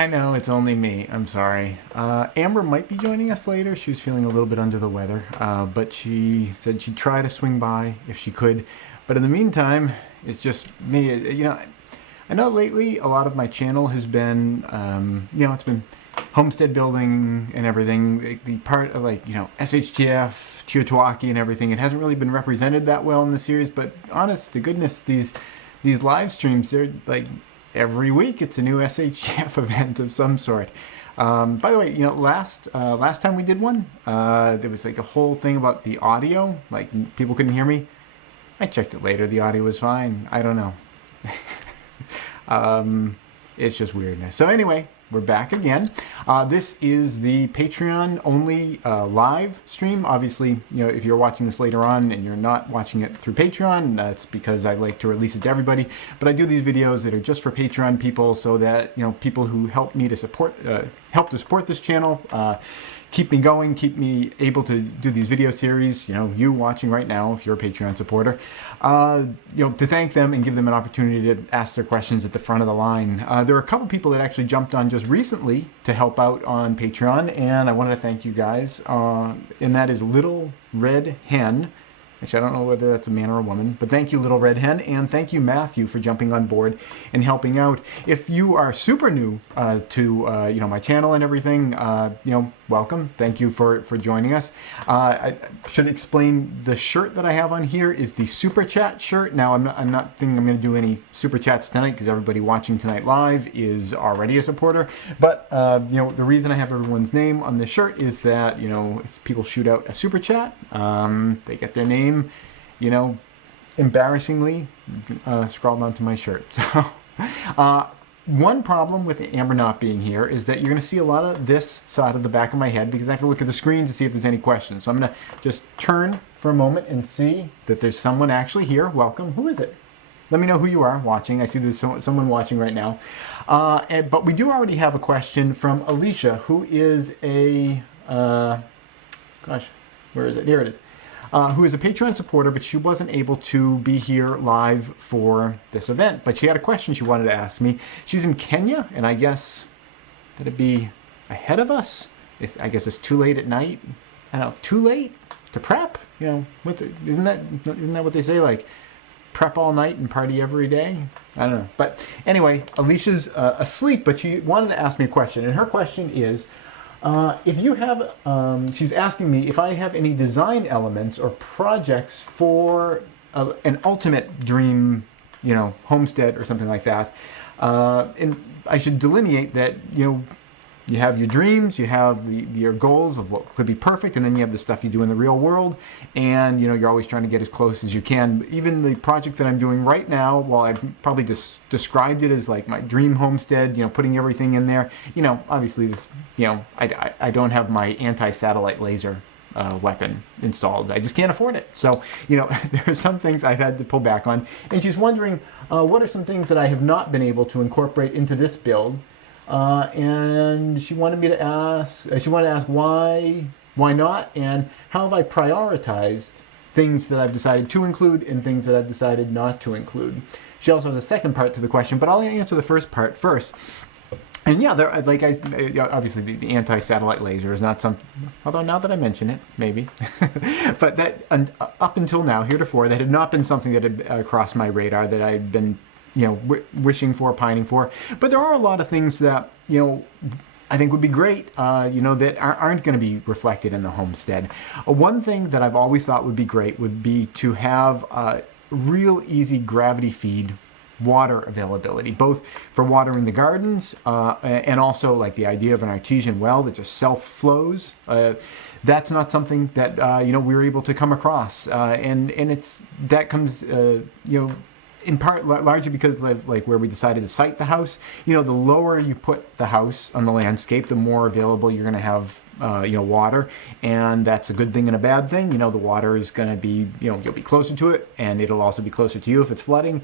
I know it's only me. I'm sorry. Amber might be joining us later. She was feeling a little bit under the weather, but she said she'd try to swing by if she could. But in the meantime, it's just me. I know lately a lot of my channel has been, it's been homestead building and everything. The part of SHTF, Teotihuacan and everything. It hasn't really been represented that well in the series. But honest to goodness, these live streams, they're like every week it's a new SHTF event of some sort. By the way, last time we did one, there was like a whole thing about the audio, like people couldn't hear me. I checked it later, the audio was fine. I don't know. It's just weirdness. So anyway, we're back again. This is the Patreon only live stream. Obviously, if you're watching this later on and you're not watching it through Patreon, that's because I like to release it to everybody. But I do these videos that are just for Patreon people, so that people who help me to support this channel, keep me going, keep me able to do these video series. You watching right now, if you're a Patreon supporter, to thank them and give them an opportunity to ask their questions at the front of the line. There are a couple people that actually jumped on just recently to help out on Patreon, and I wanted to thank you guys. And that is Little Red Hen. Actually, I don't know whether that's a man or a woman, but thank you, Little Red Hen, and thank you, Matthew, for jumping on board and helping out. If you are super new to my channel and everything, welcome. Thank you for joining us. I should explain the shirt that I have on here is the Super Chat shirt. Now, I'm not thinking I'm going to do any Super Chats tonight because everybody watching tonight live is already a supporter. But the reason I have everyone's name on the shirt is that if people shoot out a Super Chat, they get their name, embarrassingly scrawled onto my shirt. So one problem with Amber not being here is that you're going to see a lot of this side of the back of my head because I have to look at the screen to see if there's any questions. So I'm going to just turn for a moment and see that there's someone actually here. Welcome. Who is it? Let me know who you are watching. I see there's someone watching right now. But we do already have a question from Alicia, who is a, where is it? Here it is. Who is a Patreon supporter, but she wasn't able to be here live for this event. But she had a question she wanted to ask me. She's in Kenya, and I guess that'd be ahead of us. I guess it's too late at night. I don't know, too late to prep? Isn't that what they say? Like, prep all night and party every day? I don't know. But anyway, Alicia's asleep, but she wanted to ask me a question. And her question is, if you have, she's asking me if I have any design elements or projects for an ultimate dream, homestead or something like that. And I should delineate that, you have your dreams, you have your goals of what could be perfect, and then you have the stuff you do in the real world, and you're always trying to get as close as you can. Even the project that I'm doing right now, while I've probably described it as like my dream homestead, putting everything in there, obviously this, I don't have my anti-satellite laser weapon installed. I just can't afford it. So, there are some things I've had to pull back on, and she's wondering what are some things that I have not been able to incorporate into this build. And she wanted to ask why not, and how have I prioritized things that I've decided to include and things that I've decided not to include. She also has a second part to the question, but I'll answer the first part first. And yeah, obviously the anti-satellite laser is not something, although now that I mention it, maybe. But that, up until now, heretofore, that had not been something that had crossed my radar, that I'd been wishing for, pining for. But there are a lot of things that, I think would be great, that aren't going to be reflected in the homestead. One thing that I've always thought would be great would be to have real easy gravity feed water availability, both for watering the gardens and also like the idea of an artesian well that just self-flows. That's not something that, we were able to come across. And that comes, in part largely because like where we decided to site the house, the lower you put the house on the landscape, the more available you're going to have water, and that's a good thing and a bad thing. The water is going to be, you'll be closer to it, and it'll also be closer to you if it's flooding.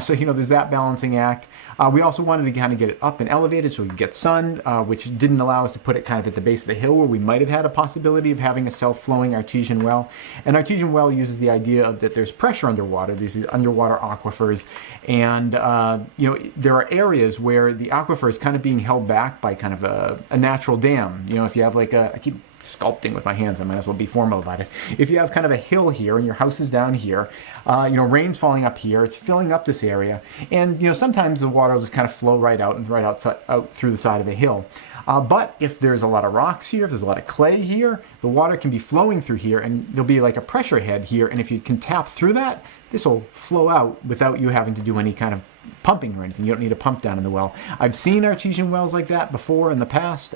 So there's that balancing act. We also wanted to kind of get it up and elevated so we could get sun, which didn't allow us to put it kind of at the base of the hill where we might have had a possibility of having a self-flowing artesian well. An artesian well uses the idea of that there's pressure underwater. There's these underwater aquifers aquifers, and there are areas where the aquifer is kind of being held back by kind of a natural dam. If you have I keep sculpting with my hands, I might as well be formal about it. If you have kind of a hill here and your house is down here, rain's falling up here, it's filling up this area, and sometimes the water will just kind of flow right out and out through the side of the hill. But if there's a lot of rocks here, if there's a lot of clay here, the water can be flowing through here, and there'll be like a pressure head here, and if you can tap through that, this will flow out without you having to do any kind of pumping or anything. You don't need a pump down in the well. I've seen artesian wells like that before in the past.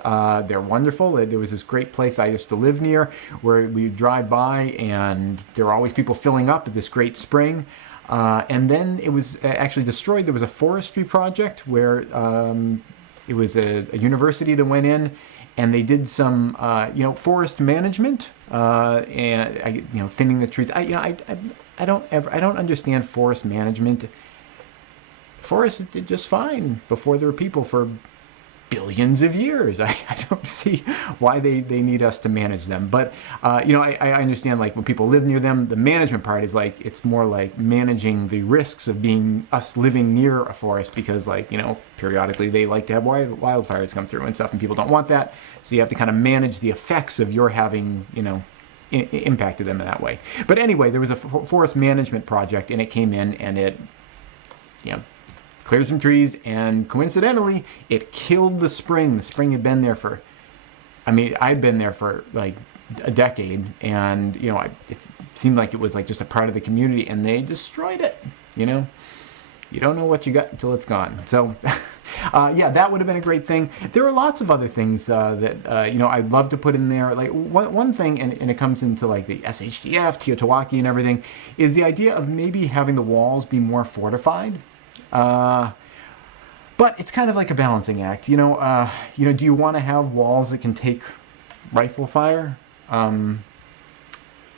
They're wonderful. There was this great place I used to live near where we drive by, and there were always people filling up at this great spring. And then it was actually destroyed. There was a forestry project where it was a university that went in, and they did some, forest management, and thinning the trees. I don't understand forest management. Forests did just fine before there were people for billions of years. I don't see why they need us to manage them. But, I understand when people live near them, the management part is it's more like managing the risks of us living near a forest because periodically they like to have wildfires come through and stuff, and people don't want that. So you have to kind of manage the effects of your having, impacted them in that way. But anyway, there was a forest management project, and it came in and it, cleared some trees, and coincidentally, it killed the spring. The spring had been there I'd been there for a decade, and it seemed like it was just a part of the community, and they destroyed it. You don't know what you got until it's gone. So, that would have been a great thing. There are lots of other things that I'd love to put in there. One thing, and it comes into the SHDF, Teotihuacan, and everything, is the idea of maybe having the walls be more fortified. But it's kind of like a balancing act. Do you want to have walls that can take rifle fire?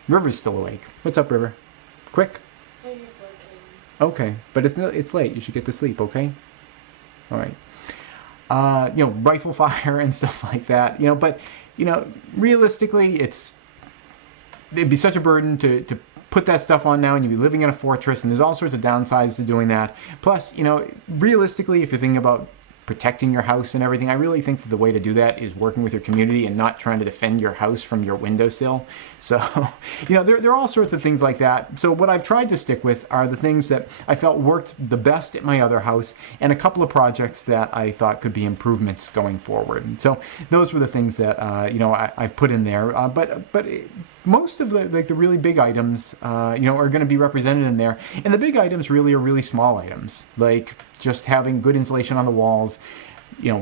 River's still awake. What's up, River? Quick. Okay, but it's late. You should get to sleep, okay? All right. Rifle fire and stuff like that. But realistically, it'd be such a burden to put that stuff on now, and you'd be living in a fortress, and there's all sorts of downsides to doing that. Plus, realistically, if you're thinking about protecting your house and everything, I really think that the way to do that is working with your community and not trying to defend your house from your windowsill. So, there are all sorts of things like that. So what I've tried to stick with are the things that I felt worked the best at my other house, and a couple of projects that I thought could be improvements going forward. And so those were the things that, I've put in there. But most of the really big items, are going to be represented in there. And the big items really are really small items, like just having good insulation on the walls,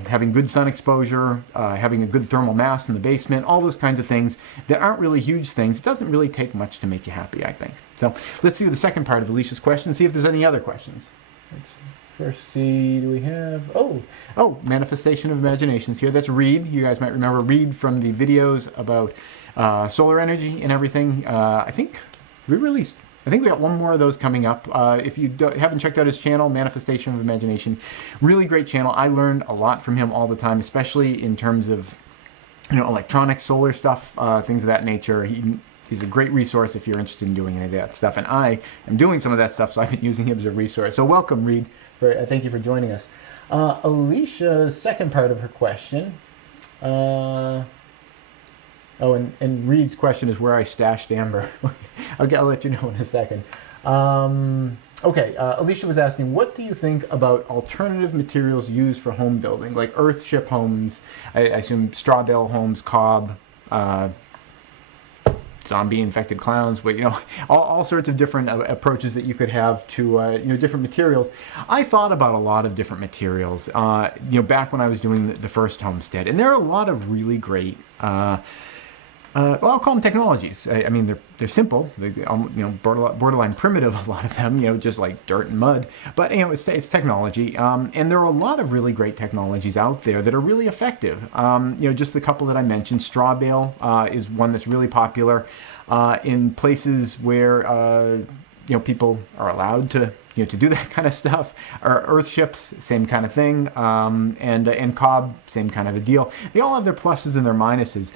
having good sun exposure, having a good thermal mass in the basement, all those kinds of things that aren't really huge things. It doesn't really take much to make you happy, I think. So let's see the second part of Alicia's question, see if there's any other questions. Let's first see, do we have, manifestation of imaginations here. That's Reed. You guys might remember Reed from the videos about solar energy and everything. I think we got one more of those coming up. If you haven't checked out his channel, Manifestation of Imagination, really great channel. I learned a lot from him all the time, especially in terms of electronic solar stuff, things of that nature. He's a great resource if you're interested in doing any of that stuff, and I am doing some of that stuff, so I've been using him as a resource. So welcome, Reed. Thank you for joining us. Alicia's second part of her question. And Reed's question is where I stashed Amber. Okay, I'll let you know in a second. Alicia was asking, what do you think about alternative materials used for home building, like earthship homes, I assume straw bale homes, cob, zombie-infected clowns, but all sorts of different approaches that you could have to different materials. I thought about a lot of different materials, back when I was doing the first homestead, and there are a lot of really great. I'll call them technologies. I mean, they're simple, borderline primitive. A lot of them, just like dirt and mud. But it's technology, and there are a lot of really great technologies out there that are really effective. Just the couple that I mentioned. Straw bale is one that's really popular in places where people are allowed to to do that kind of stuff. Or earthships, same kind of thing, and cob, same kind of a deal. They all have their pluses and their minuses.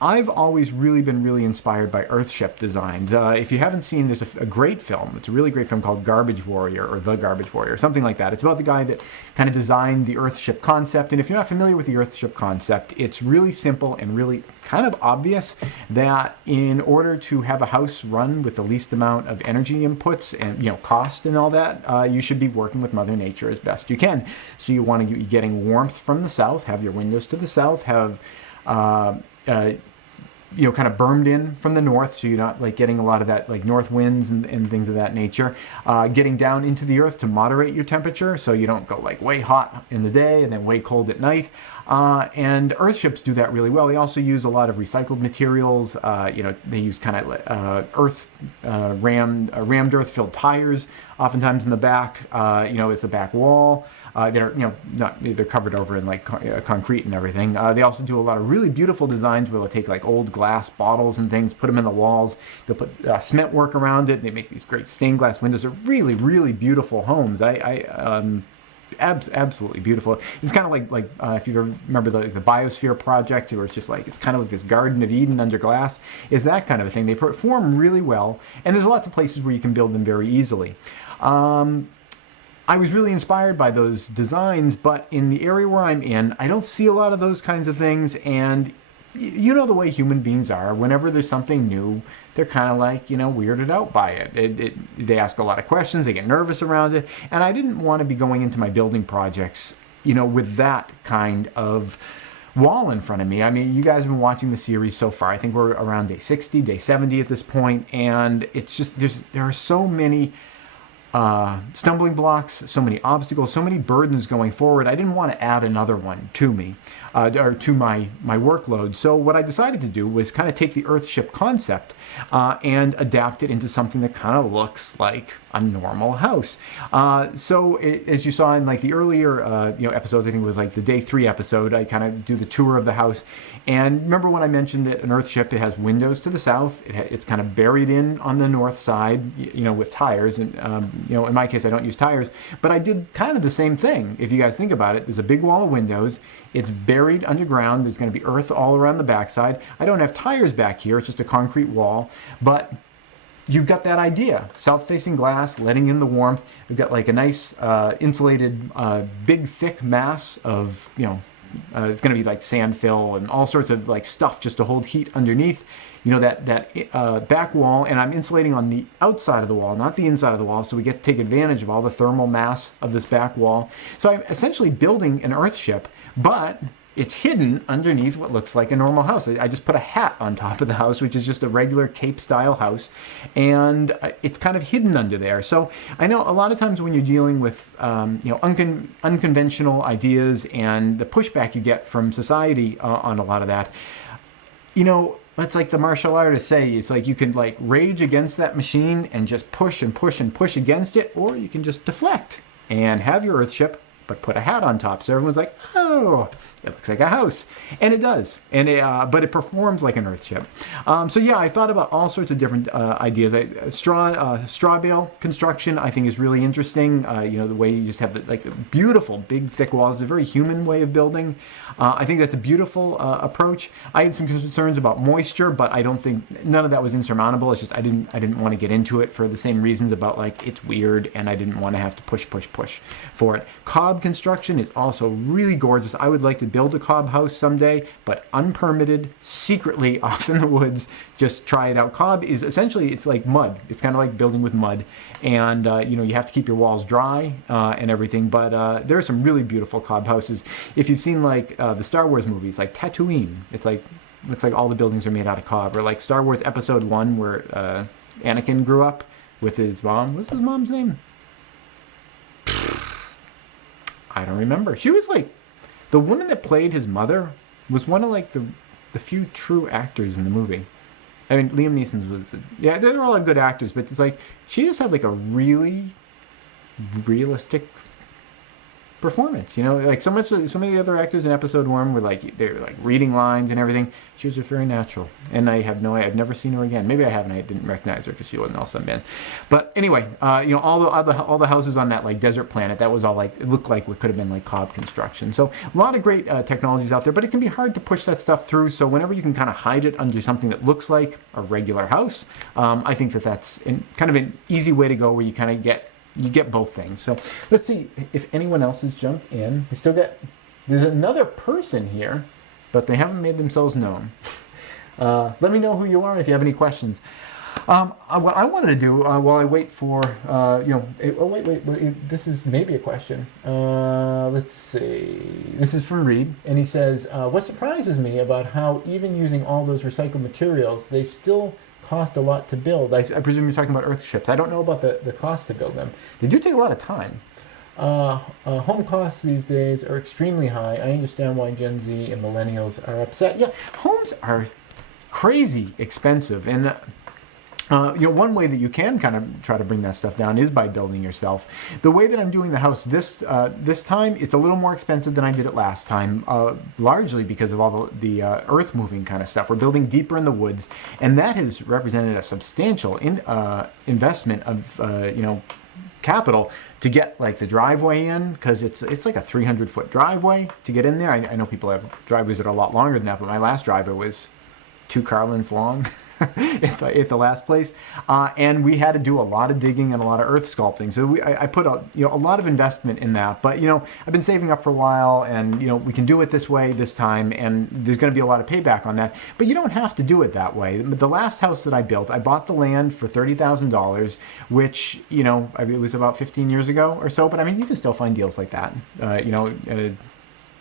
I've always really been really inspired by Earthship designs. If you haven't seen, there's a great film. It's a really great film called Garbage Warrior or The Garbage Warrior, something like that. It's about the guy that kind of designed the Earthship concept. And if you're not familiar with the Earthship concept, it's really simple and really kind of obvious that in order to have a house run with the least amount of energy inputs and cost and all that, you should be working with Mother Nature as best you can. So you want to be getting warmth from the south, have your windows to the south, have kind of bermed in from the north, so you're not like getting a lot of that like north winds and things of that nature. Getting down into the earth to moderate your temperature, so you don't go like way hot in the day and then way cold at night. And Earthships do that really well. They also use a lot of recycled materials. They use kind of rammed earth-filled tires, oftentimes in the back. As the back wall. They're covered over in like concrete and everything. They also do a lot of really beautiful designs where they'll take like old glass bottles and things, put them in the walls. They'll put cement work around it. They make these great stained glass windows. They're really, really beautiful homes. Absolutely beautiful. It's kind of like if you remember the Biosphere project, where it's just like it's kind of like this Garden of Eden under glass. Is that kind of a thing. They perform really well, and there's lots of places where you can build them very easily. I was really inspired by those designs, but in the area where I'm in, I don't see a lot of those kinds of things. And you know the way human beings are. Whenever there's something new, they're kind of like, weirded out by it. They ask a lot of questions. They get nervous around it. And I didn't want to be going into my building projects, with that kind of wall in front of me. I mean, you guys have been watching the series so far. I think we're around day 60, day 70 at this point. And it's just, there are so many stumbling blocks, so many obstacles, so many burdens going forward. I didn't want to add another one to me, or to my workload. So what I decided to do was kind of take the Earthship concept and adapt it into something that kind of looks like a normal house. As you saw in like the earlier episodes, I think it was like the day 3 episode, I kind of do the tour of the house. And remember when I mentioned that an Earthship, it has windows to the south, it's kind of buried in on the north side, with tires. And in my case, I don't use tires, but I did kind of the same thing. If you guys think about it, there's a big wall of windows. It's buried underground. There's going to be earth all around the backside. I don't have tires back here. It's just a concrete wall, but you've got that idea. South-facing glass, letting in the warmth. We've got like a nice insulated, big, thick mass of, it's going to be like sand fill and all sorts of like stuff just to hold heat underneath. That back wall, and I'm insulating on the outside of the wall, not the inside of the wall, so we get to take advantage of all the thermal mass of this back wall. So I'm essentially building an Earthship, but it's hidden underneath what looks like a normal house. I just put a hat on top of the house, which is just a regular Cape-style house, and it's kind of hidden under there. So I know a lot of times when you're dealing with unconventional ideas and the pushback you get from society on a lot of that, that's like the martial artists say. It's like you can like rage against that machine and just push and push and push against it, or you can just deflect and have your Earthship, but put a hat on top. So everyone's like, oh, it looks like a house. And it does. And but it performs like an Earthship. I thought about all sorts of different ideas. Straw bale construction, I think, is really interesting. The way you just have the beautiful, big, thick walls. It's a very human way of building. I think that's a beautiful approach. I had some concerns about moisture, but I don't think, none of that was insurmountable. It's just I didn't want to get into it for the same reasons about like it's weird, and I didn't want to have to push for it. Cob construction is also really gorgeous. I would like to build a cob house someday, but unpermitted, secretly off in the woods. Just try it out. Cob is essentially, it's like mud. It's kind of like building with mud, and you have to keep your walls dry and everything. But there are some really beautiful cob houses. If you've seen like the Star Wars movies, like Tatooine, it's like looks like all the buildings are made out of cob. Or like Star Wars Episode 1, where Anakin grew up with his mom. What's his mom's name? I don't remember. She was like, the woman that played his mother was one of like the few true actors in the movie. I mean, Liam Neeson's was, they're all good actors, but it's like, she just had like a really realistic performance. You know, like so many of the other actors in episode 1 were like, they're like reading lines and everything. She was just very natural, and I've never seen her again. Maybe I haven't. I didn't recognize her because she wasn't all sunbanned. But anyway, you know, all the houses on that like desert planet, that was all like, it looked like what could have been like cob construction. So a lot of great technologies out there, but it can be hard to push that stuff through. So whenever you can kind of hide it under something that looks like a regular house, I think that's kind of an easy way to go, where you kind of get both things. So let's see if anyone else has jumped in. There's another person here, but they haven't made themselves known. Let me know who you are and if you have any questions. What I wanted to do while I wait for, wait, this is maybe a question. Let's see. This is from Reed, and he says, what surprises me about how even using all those recycled materials, they still cost a lot to build. I presume you're talking about Earthships. I don't know about the cost to build them. They do take a lot of time. Home costs these days are extremely high. I understand why Gen Z and millennials are upset. Yeah, homes are crazy expensive, and one way that you can kind of try to bring that stuff down is by building yourself. The way that I'm doing the house this time, it's a little more expensive than I did it last time, largely because of all the earth moving kind of stuff. We're building deeper in the woods, and that has represented a substantial investment of capital to get like the driveway in, because it's like a 300-foot driveway to get in there. I know people have driveways that are a lot longer than that, but my last driveway was 2 car lengths long. at the last place, and we had to do a lot of digging and a lot of earth sculpting. So I put a lot of investment in that. But I've been saving up for a while, and we can do it this way this time, and there's going to be a lot of payback on that. But you don't have to do it that way. The last house that I built, I bought the land for $30,000, which it was about 15 years ago or so. But I mean, you can still find deals like that.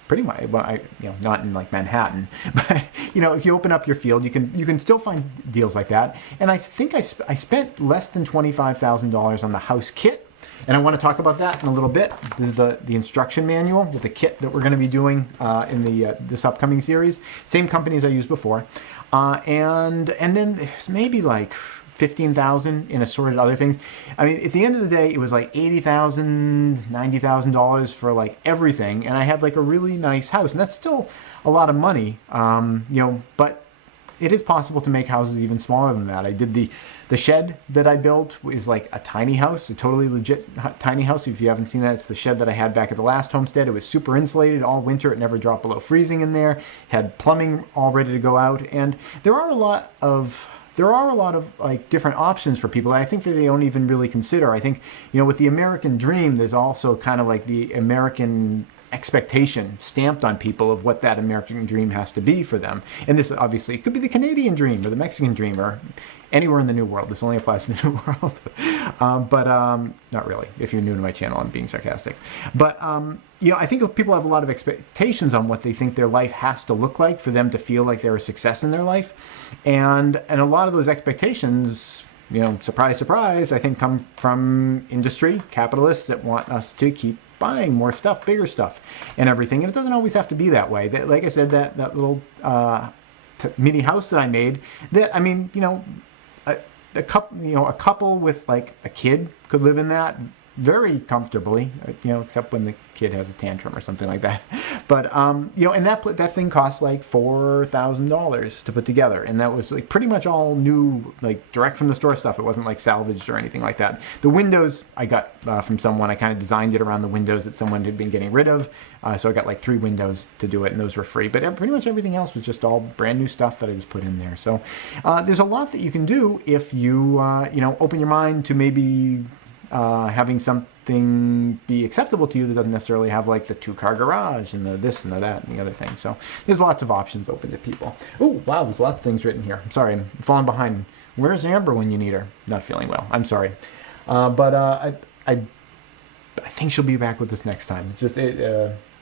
Pretty much, well, not in like Manhattan, but if you open up your field, you can still find deals like that. And I think I spent less than $25,000 on the house kit, and I want to talk about that in a little bit. This is the instruction manual with the kit that we're going to be doing in this upcoming series. Same company as I used before, and then there's maybe like $15,000 in assorted other things. I mean, at the end of the day, it was like $80,000, $90,000 for like everything, and I had like a really nice house, and that's still a lot of money, but it is possible to make houses even smaller than that. I did the shed that I built is like a tiny house, a totally legit tiny house. If you haven't seen that, it's the shed that I had back at the last homestead. It was super insulated all winter. It never dropped below freezing in there. Had plumbing all ready to go out, and there are a lot of like different options for people. And I think that they don't even really consider. I think, with the American dream, there's also kind of like the American expectation stamped on people of what that American dream has to be for them. And this obviously could be the Canadian dream or the Mexican dream or anywhere in the New World. This only applies to the New World. But not really. If you're new to my channel, I'm being sarcastic. But I think people have a lot of expectations on what they think their life has to look like for them to feel like they're a success in their life. And a lot of those expectations, surprise, surprise, I think come from industry, capitalists that want us to keep buying more stuff, bigger stuff, and everything. And it doesn't always have to be that way. Like I said, that little mini house that I made, that, I mean, a couple with like a kid could live in that very comfortably, except when the kid has a tantrum or something like that. But and that thing cost like $4,000 to put together, and that was like pretty much all new, like direct from the store stuff. It wasn't like salvaged or anything like that. The windows I got from someone. I kind of designed it around the windows that someone had been getting rid of, so I got like 3 windows to do it, and those were free. But pretty much everything else was just all brand new stuff that I just put in there. So there's a lot that you can do if you open your mind to maybe having something be acceptable to you that doesn't necessarily have like the 2-car garage and the this and the that and the other thing. So there's lots of options open to people. Oh, wow, there's lots of things written here. I'm sorry, I'm falling behind. Where's Amber when you need her? Not feeling well. I'm sorry. But I think she'll be back with us next time. It's just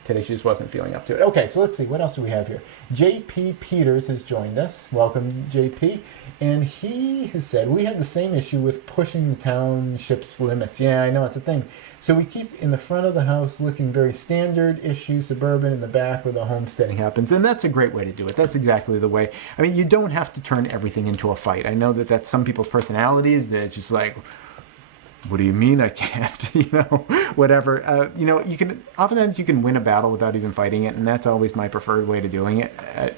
today she just wasn't feeling up to it. Okay, so let's see. What else do we have here? JP Peters has joined us. Welcome, JP. And he has said, we have the same issue with pushing the township's limits. Yeah, I know, it's a thing. So we keep in the front of the house looking very standard issue, suburban, in the back where the homesteading happens. And that's a great way to do it. That's exactly the way. I mean, you don't have to turn everything into a fight. I know that that's some people's personalities. That it's just like, what do you mean I can't? Whatever. You can oftentimes you can win a battle without even fighting it, and that's always my preferred way to doing it.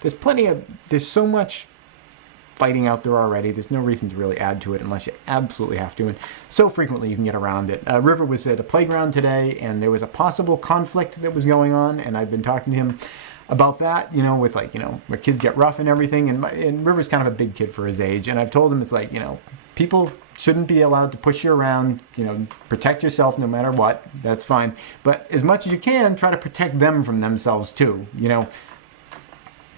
There's so much fighting out there already. There's no reason to really add to it unless you absolutely have to, and so frequently you can get around it. River was at a playground today, and there was a possible conflict that was going on, and I've been talking to him about that, with where kids get rough and everything, and River's kind of a big kid for his age, and I've told him it's like, people shouldn't be allowed to push you around, protect yourself no matter what, that's fine, but as much as you can, try to protect them from themselves too,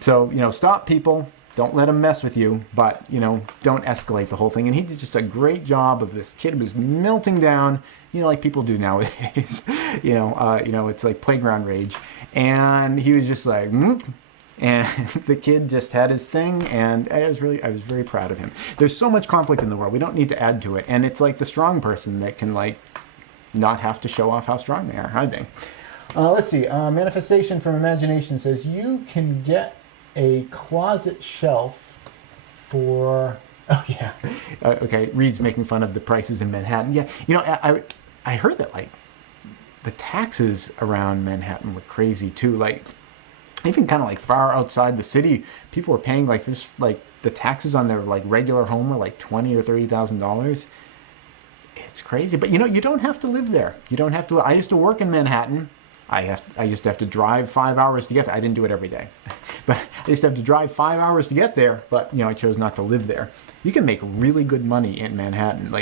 so, stop people, don't let them mess with you, but, don't escalate the whole thing. And he did just a great job of this. Kid was melting down, like people do nowadays. It's like playground rage. And he was just like, and the kid just had his thing, and I was very proud of him. There's so much conflict in the world. We don't need to add to it. And it's like the strong person that can, not have to show off how strong they are, I think. Let's see. Manifestation from Imagination says, you can get a closet shelf for, oh yeah, okay, Reed's making fun of the prices in Manhattan. Yeah, I heard that the taxes around Manhattan were crazy too. Even kind of far outside the city, people were paying the taxes on their regular home were $20,000 or $30,000. It's crazy, but you don't have to live there. You don't have to. I used to work in Manhattan. I used to have to drive 5 hours to get there. I didn't do it every day, but I used to have to drive 5 hours to get there. But I chose not to live there. You can make really good money in Manhattan.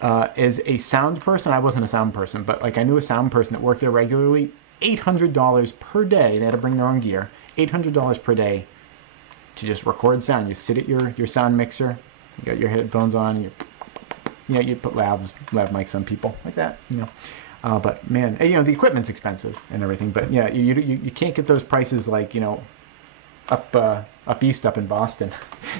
As a sound person, I wasn't a sound person, but I knew a sound person that worked there regularly. $800 per day. They had to bring their own gear. $800 per day to just record sound. You sit at your sound mixer. You got your headphones on, and you put lav mics on people like that. But man, the equipment's expensive and everything. But yeah, you can't get those prices up east, up in Boston.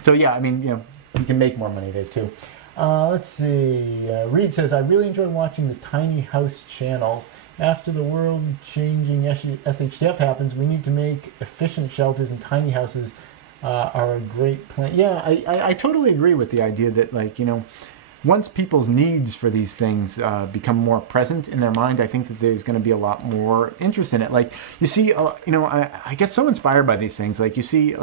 So yeah, you can make more money there too. Let's see. Reed says, I really enjoy watching the tiny house channels. After the world-changing SHTF happens, we need to make efficient shelters, and tiny houses are a great plan. Yeah, I totally agree with the idea that once people's needs for these things become more present in their mind, I think that there's going to be a lot more interest in it. You see, I get so inspired by these things. You see,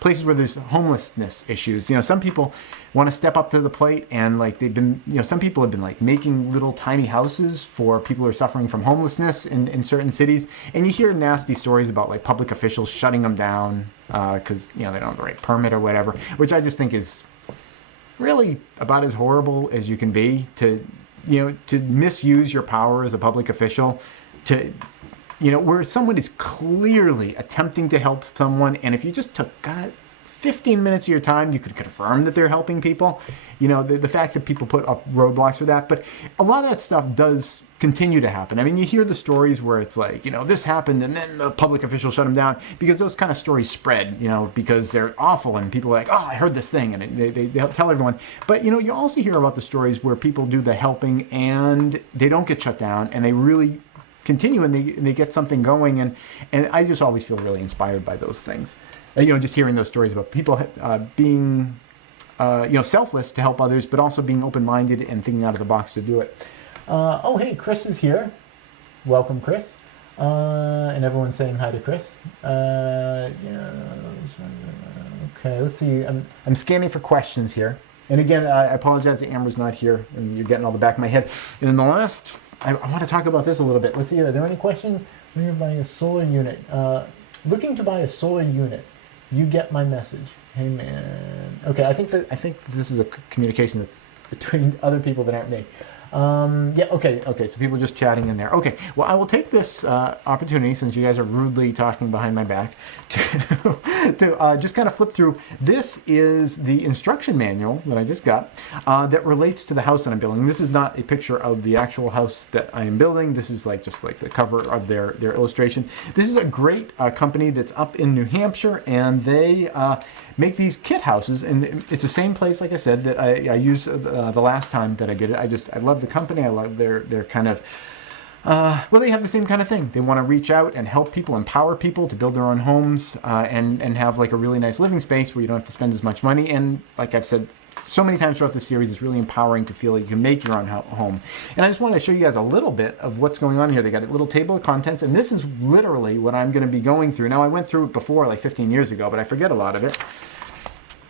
places where there's homelessness issues. Some people want to step up to the plate, and they've been, some people have been making little tiny houses for people who are suffering from homelessness in certain cities. And you hear nasty stories about public officials shutting them down because they don't have the right permit or whatever, which I just think is really about as horrible as you can be, to misuse your power as a public official, to where someone is clearly attempting to help someone, and if you just took 15 minutes of your time, you could confirm that they're helping people. The fact that people put up roadblocks for that, but a lot of that stuff does continue to happen. You hear the stories where it's this happened and then the public official shut them down, because those kind of stories spread, because they're awful and people are like, oh, I heard this thing, and they tell everyone. But, you also hear about the stories where people do the helping and they don't get shut down, and they really continue, and they get something going, and I just always feel really inspired by those things. Just hearing those stories about people being, selfless to help others, but also being open-minded and thinking out of the box to do it. Oh, hey, Chris is here. Welcome, Chris. And everyone's saying hi to Chris. Okay, let's see. I'm scanning for questions here. And again, I apologize that Amber's not here, and you're getting all the back of my head. And then the last, I want to talk about this a little bit. Let's see, are there any questions? When you're buying a solar unit, looking to buy a solar unit, you get my message. Hey man. Okay, I think this is a communication that's between other people that aren't me. Yeah, okay, so people are just chatting in there. Okay, well, I will take this opportunity, since you guys are rudely talking behind my back, to just kind of flip through. This is the instruction manual that I just got that relates to the house that I'm building. This is not a picture of the actual house that I am building. This is just like the cover of their illustration. This is a great company that's up in New Hampshire, and they make these kit houses, and it's the same place, like I said, that I used the last time that I did it. I love the company. I love their kind of, well, they have the same kind of thing. They want to reach out and help people, empower people to build their own homes, and have a really nice living space where you don't have to spend as much money. And like I've said so many times throughout the series, it's really empowering to feel like you can make your own home. And I just want to show you guys a little bit of what's going on here. They got a little table of contents, and this is literally what I'm going to be going through. Now, I went through it before, like 15 years ago, but I forget a lot of it.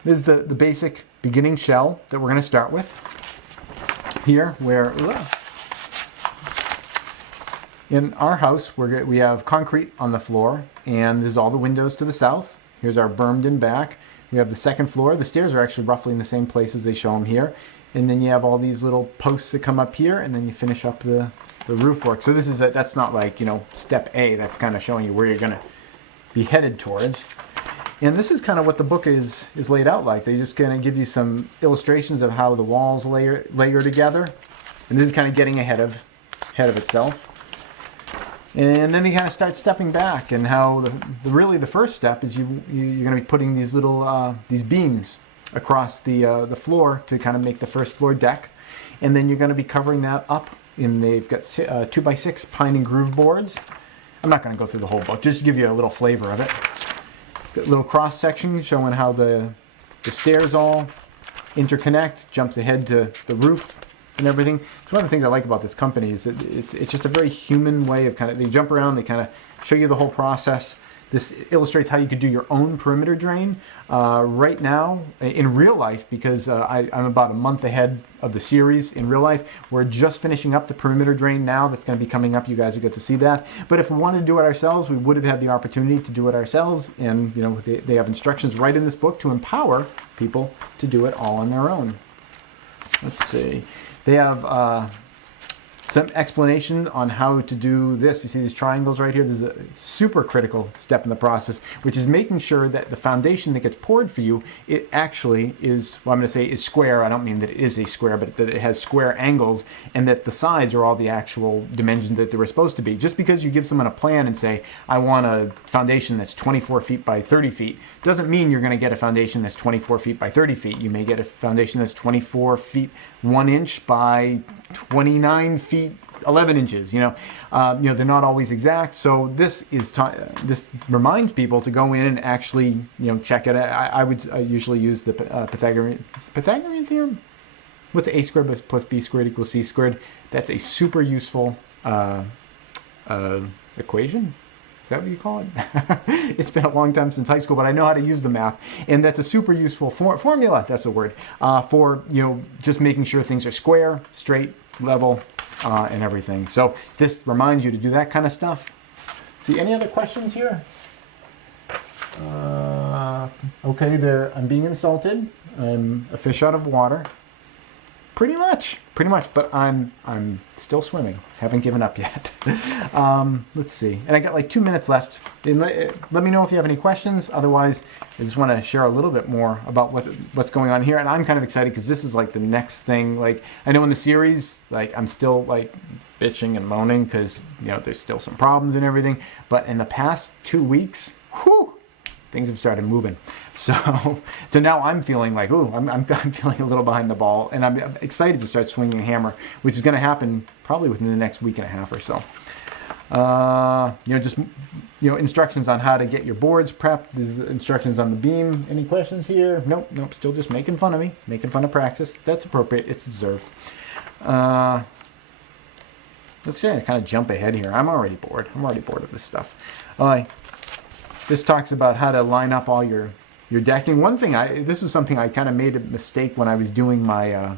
This is the basic beginning shell that we're going to start with here, where in our house we have concrete on the floor, and there's all the windows to the south. Here's our bermed in back. We have the second floor. The stairs are actually roughly in the same place as they show them here. And then you have all these little posts that come up here, and then you finish up the roof work. So this is that's not like, you know, step A. That's kind of showing you where you're going to be headed towards. And this is kind of what the book is laid out like. They just kind of give you some illustrations of how the walls layer together. And this is kind of getting ahead of itself. And then they kind of start stepping back, and how really the first step is you're going to be putting these little these beams across the floor to kind of make the first floor deck, and then you're going to be covering that up. And they've got 2x6 pine and groove boards. I'm not going to go through the whole book, just to give you a little flavor of it. It's got a little cross section showing how the stairs all interconnect, jumps ahead to the roof and everything. It's one of the things I like about this company is that it's just a very human way of they jump around, they kind of show you the whole process. This illustrates how you could do your own perimeter drain. Right now, in real life, because I'm about a month ahead of the series in real life, we're just finishing up the perimeter drain now. That's going to be coming up. You guys will get to see that. But if we wanted to do it ourselves, we would have had the opportunity to do it ourselves. And, you know, they have instructions right in this book to empower people to do it all on their own. Let's see. They have some explanation on how to do this. You see these triangles right here? There's a super critical step in the process, which is making sure that the foundation that gets poured for you, it actually is, well, I'm going to say is square. I don't mean that it is a square, but that it has square angles, and that the sides are all the actual dimensions that they were supposed to be. Just because you give someone a plan and say, I want a foundation that's 24 feet by 30 feet, doesn't mean you're going to get a foundation that's 24 feet by 30 feet. You may get a foundation that's 24 feet 1 inch by 29 feet 11 inches. They're not always exact. So this reminds people to go in and actually check it. I would usually use the Pythagorean theorem. What's a squared plus b squared equals c squared? That's a super useful equation. Is that what you call it? It's been a long time since high school, but I know how to use the math. And that's a super useful formula, that's the word, for just making sure things are square, straight, level, and everything. So this reminds you to do that kind of stuff. See, any other questions here? Okay, I'm being insulted. I'm a fish out of water. Pretty much, but I'm still swimming. Haven't given up yet. Let's see. And I got like 2 minutes left. Let me know if you have any questions. Otherwise, I just want to share a little bit more about what's going on here. And I'm kind of excited because this is like the next thing. Like, I know in the series, like, I'm still like bitching and moaning because, there's still some problems and everything. But in the past 2 weeks, whew, things have started moving. So now I'm feeling like, I'm feeling a little behind the ball, and I'm excited to start swinging a hammer, which is going to happen probably within the next week and a half or so. Instructions on how to get your boards prepped. There's instructions on the beam. Any questions here? Nope. Still just making fun of me, making fun of praxis. That's appropriate. It's deserved. Let's say I kind of jump ahead here. I'm already bored. of this stuff. This talks about how to line up all your decking. One thing, this was something I kind of made a mistake when I was doing my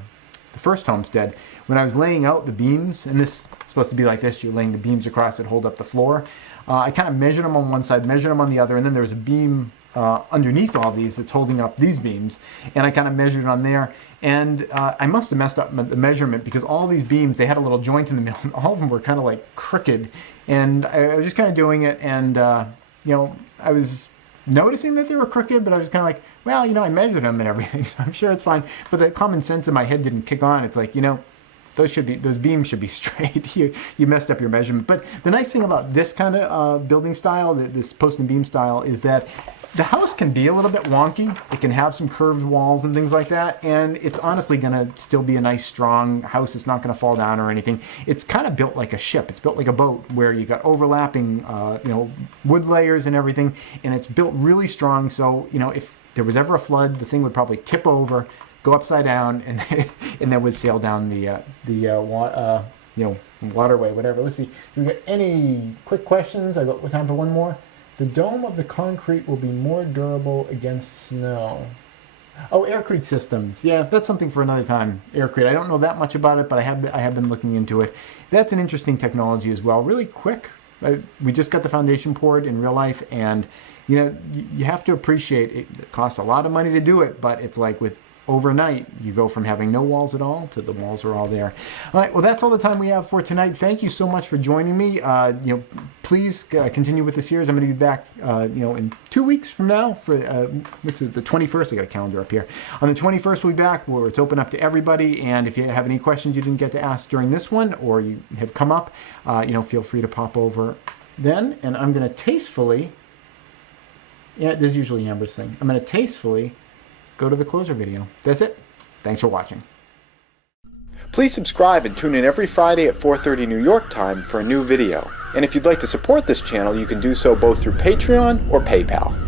the first homestead. When I was laying out the beams, and this is supposed to be like this, you're laying the beams across that hold up the floor. I kind of measured them on one side, measured them on the other, and then there was a beam underneath all these that's holding up these beams, and I kind of measured it on there, and I must have messed up the measurement because all these beams, they had a little joint in the middle, and all of them were kind of like crooked, and I was just kind of doing it, and I was noticing that they were crooked, but I was kind of like, well, I measured them and everything, so I'm sure it's fine. But the common sense in my head didn't kick on. It's like, those beams should be straight. You messed up your measurement. But the nice thing about this kind of building style, this post and beam style, is that the house can be a little bit wonky. It can have some curved walls and things like that, and it's honestly going to still be a nice, strong house. It's not going to fall down or anything. It's kind of built like a ship. It's built like a boat where you got overlapping, wood layers and everything, and it's built really strong. So, if there was ever a flood, the thing would probably tip over, go upside down, and and then would sail down waterway, whatever. Let's see. Do we got any quick questions? I got time for one more. The dome of the concrete will be more durable against snow. Oh, aircrete systems. Yeah, that's something for another time. Aircrete. I don't know that much about it, but I have been looking into it. That's an interesting technology as well. Really quick. We just got the foundation poured in real life, and you have to appreciate it. It costs a lot of money to do it, but it's like with overnight, you go from having no walls at all to the walls are all there. All right, well, that's all the time we have for tonight. Thank you so much for joining me. Please continue with the series. I'm going to be back, in 2 weeks from now for which is the 21st. I got a calendar up here. On the 21st, we'll be back where it's open up to everybody. And if you have any questions you didn't get to ask during this one, or you have come up, feel free to pop over then. And I'm going to tastefully. Yeah, this is usually Amber's thing. I'm going to tastefully go to the closer video. That's it. Thanks for watching. Please subscribe and tune in every Friday at 4:30 New York time for a new video. And if you'd like to support this channel, you can do so both through Patreon or PayPal.